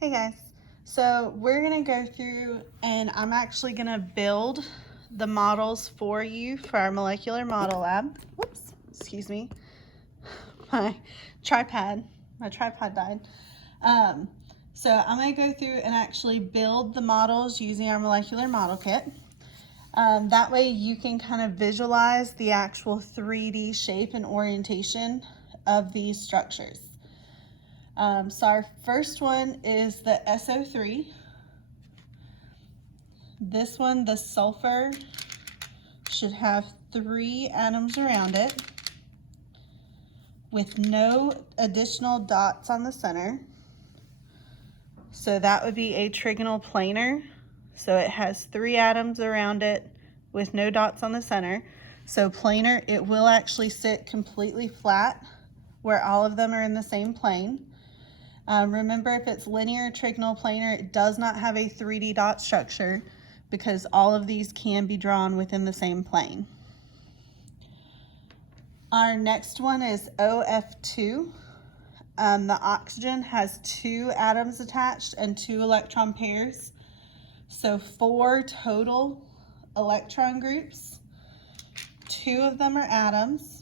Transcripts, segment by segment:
Hey guys, so we're gonna go through and I'm actually gonna build the models for you for our molecular model lab. Whoops, excuse me. My tripod died. So I'm gonna go through and actually build the models using our molecular model kit. That way you can kind of visualize the actual 3D shape and orientation of these structures. So our first one is the SO3. This one, the sulfur, should have 3 atoms around it with no additional dots on the center. So that would be a trigonal planar. So it has 3 atoms around it with no dots on the center. So planar, it will actually sit completely flat where all of them are in the same plane. Remember, if it's linear, trigonal, planar, it does not have a 3D dot structure because all of these can be drawn within the same plane. Our next one is OF2. The oxygen has 2 atoms attached and 2 electron pairs. So 4 total electron groups. 2 of them are atoms.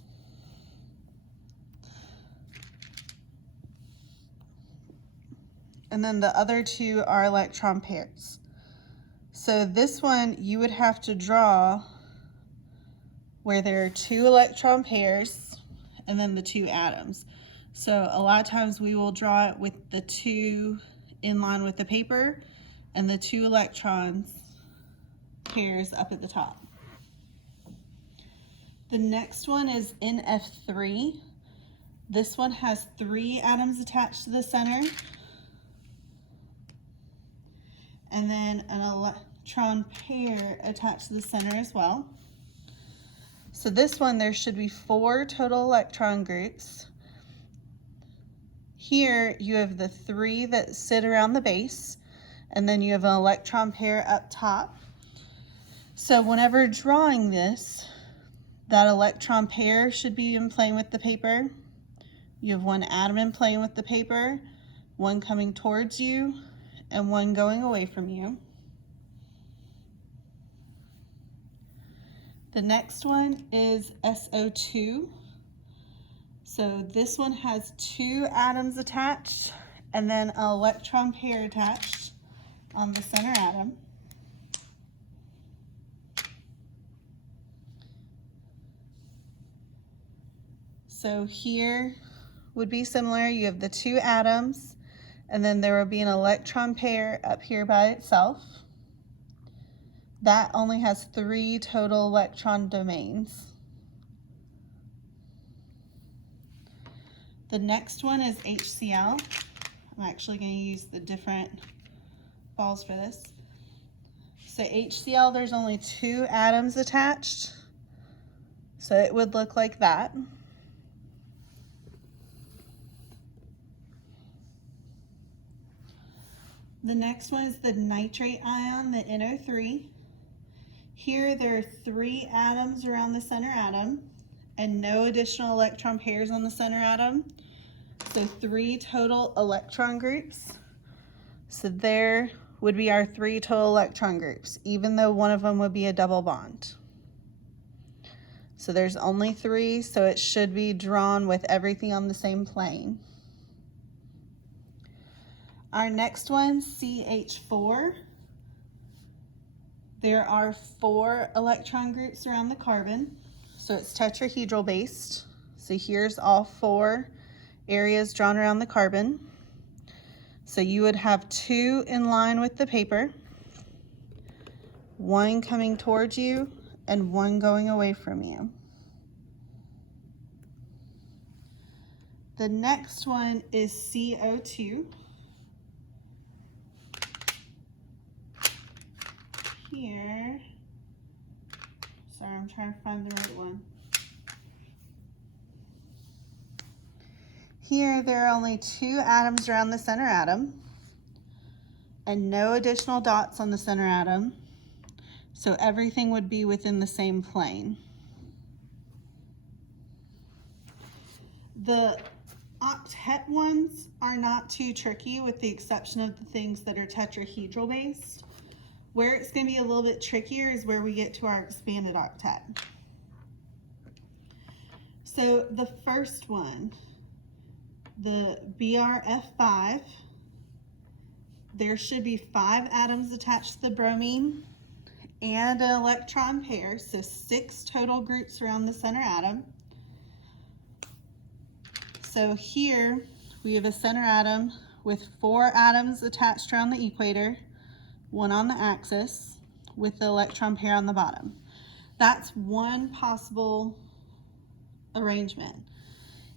And then the other 2 are electron pairs. So this one you would have to draw where there are 2 electron pairs and then the 2 atoms. So a lot of times we will draw it with the 2 in line with the paper and the 2 electrons pairs up at the top. The next one is NF3. This one has 3 atoms attached to the center and then an electron pair attached to the center as well. So this one, there should be 4 total electron groups. Here you have the 3 that sit around the base, and then you have an electron pair up top. So whenever drawing this, that electron pair should be in plane with the paper. You have 1 atom in plane with the paper, 1 coming towards you, and 1 going away from you. The next one is SO2. So this one has 2 atoms attached and then an electron pair attached on the center atom. So here would be similar. You have the 2 atoms and then there will be an electron pair up here by itself. That only has 3 total electron domains. The next one is HCl. I'm actually going to use the different balls for this. So HCl, there's only 2 atoms attached. So it would look like that. The next one is the nitrate ion, the NO3. Here there are 3 atoms around the center atom and no additional electron pairs on the center atom. So 3 total electron groups. So there would be our 3 total electron groups, even though one of them would be a double bond. So there's only 3, so it should be drawn with everything on the same plane. Our next one, CH4. There are 4 electron groups around the carbon, so it's tetrahedral based. So here's all 4 areas drawn around the carbon. So you would have 2 in line with the paper, 1 coming towards you, and 1 going away from you. The next one is CO2. Here, sorry, I'm trying to find the right one. Here, there are only 2 atoms around the center atom and no additional dots on the center atom. So everything would be within the same plane. The octet ones are not too tricky with the exception of the things that are tetrahedral based. Where it's going to be a little bit trickier is where we get to our expanded octet. So the first one, the BRF5, there should be 5 atoms attached to the bromine and an electron pair, so 6 total groups around the center atom. So here we have a center atom with 4 atoms attached around the equator, 1 on the axis, with the electron pair on the bottom. That's one possible arrangement.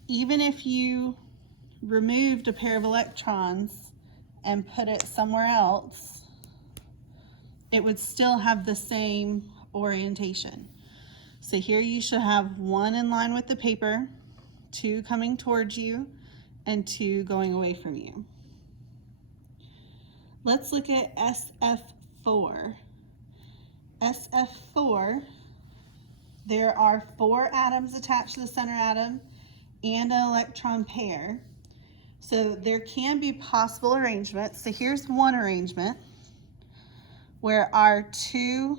Even if you removed a pair of electrons and put it somewhere else, it would still have the same orientation. So here you should have 1 in line with the paper, 2 coming towards you, and 2 going away from you. Let's look at SF4. SF4, there are 4 atoms attached to the center atom and an electron pair. So there can be possible arrangements. So here's one arrangement where our 2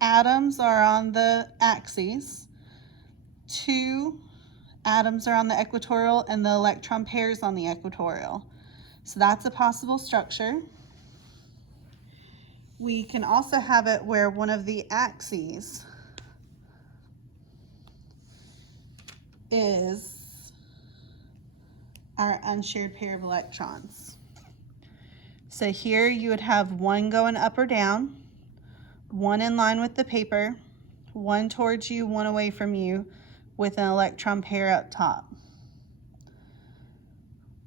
atoms are on the axes, 2 atoms are on the equatorial, and the electron pairs on the equatorial. So that's a possible structure. We can also have it where one of the axes is our unshared pair of electrons. So here you would have 1 going up or down, 1 in line with the paper, 1 towards you, 1 away from you, with an electron pair up top.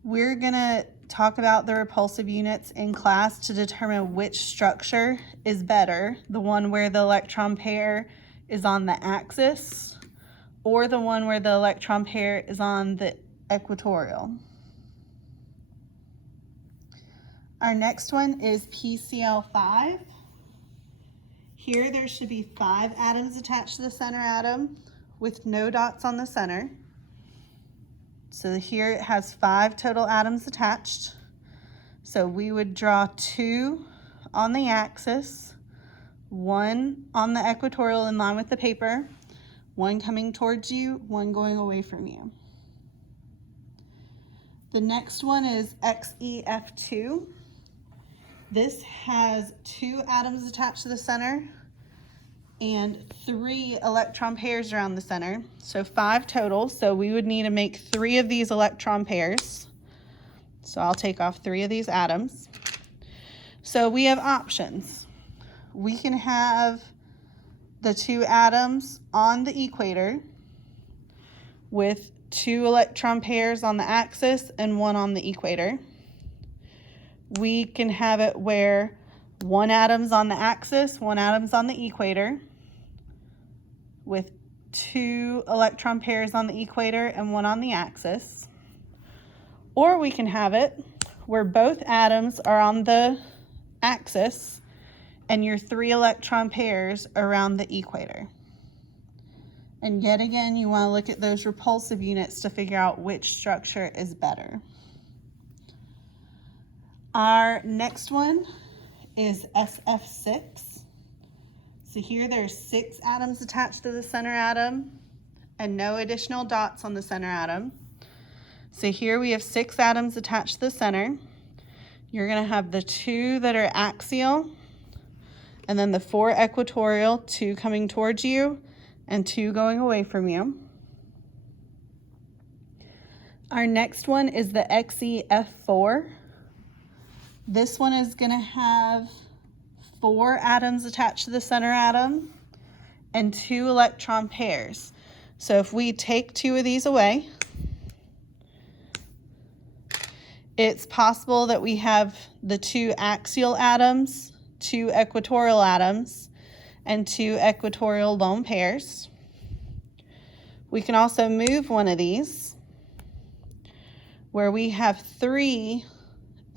We're gonna talk about the repulsive units in class to determine which structure is better, the one where the electron pair is on the axis or the one where the electron pair is on the equatorial. Our next one is PCl5. Here there should be 5 atoms attached to the center atom with no dots on the center. So here it has 5 total atoms attached. So we would draw 2 on the axis, 1 on the equatorial in line with the paper, 1 coming towards you, 1 going away from you. The next one is XEF2. This has 2 atoms attached to the center and 3 electron pairs around the center, so 5 total. So we would need to make 3 of these electron pairs. So I'll take off 3 of these atoms. So we have options. We can have the 2 atoms on the equator with 2 electron pairs on the axis and 1 on the equator. We can have it where 1 atom's on the axis, 1 atom's on the equator, with 2 electron pairs on the equator and 1 on the axis. Or we can have it where both atoms are on the axis and your 3 electron pairs around the equator. And yet again, you want to look at those repulsive units to figure out which structure is better. Our next one is SF6. So here there's 6 atoms attached to the center atom and no additional dots on the center atom. So here we have 6 atoms attached to the center. You're going to have the 2 that are axial and then the 4 equatorial, 2 coming towards you and 2 going away from you. Our next one is the XEF4. This one is going to have 4 atoms attached to the center atom and 2 electron pairs. So if we take 2 of these away, it's possible that we have the 2 axial atoms, 2 equatorial atoms, and 2 equatorial lone pairs. We can also move one of these where we have 3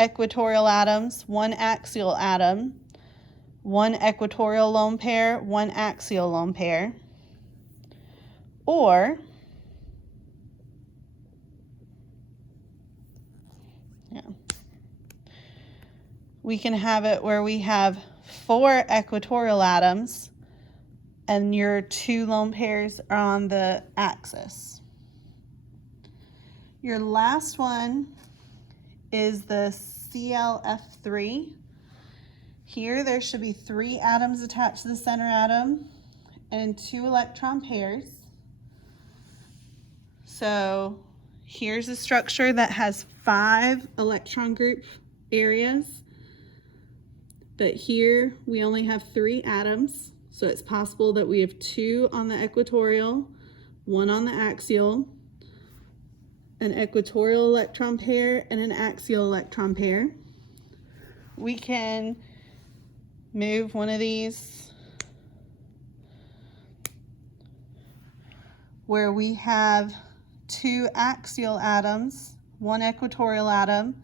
equatorial atoms, 1 axial atom, 1 equatorial lone pair, 1 axial lone pair. Or we can have it where we have 4 equatorial atoms and your 2 lone pairs are on the axis. Your last one is the ClF3. Here there should be 3 atoms attached to the center atom and 2 electron pairs. So here's a structure that has 5 electron group areas, but here we only have 3 atoms. So it's possible that we have 2 on the equatorial, 1 on the axial, an equatorial electron pair, and an axial electron pair. We can move one of these where we have 2 axial atoms, 1 equatorial atom,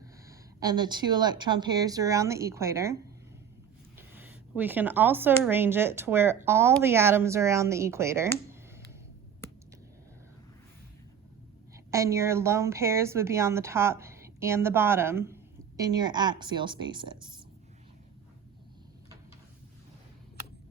and the 2 electron pairs are around the equator. We can also arrange it to where all the atoms are around the equator. And your lone pairs would be on the top and the bottom in your axial spaces.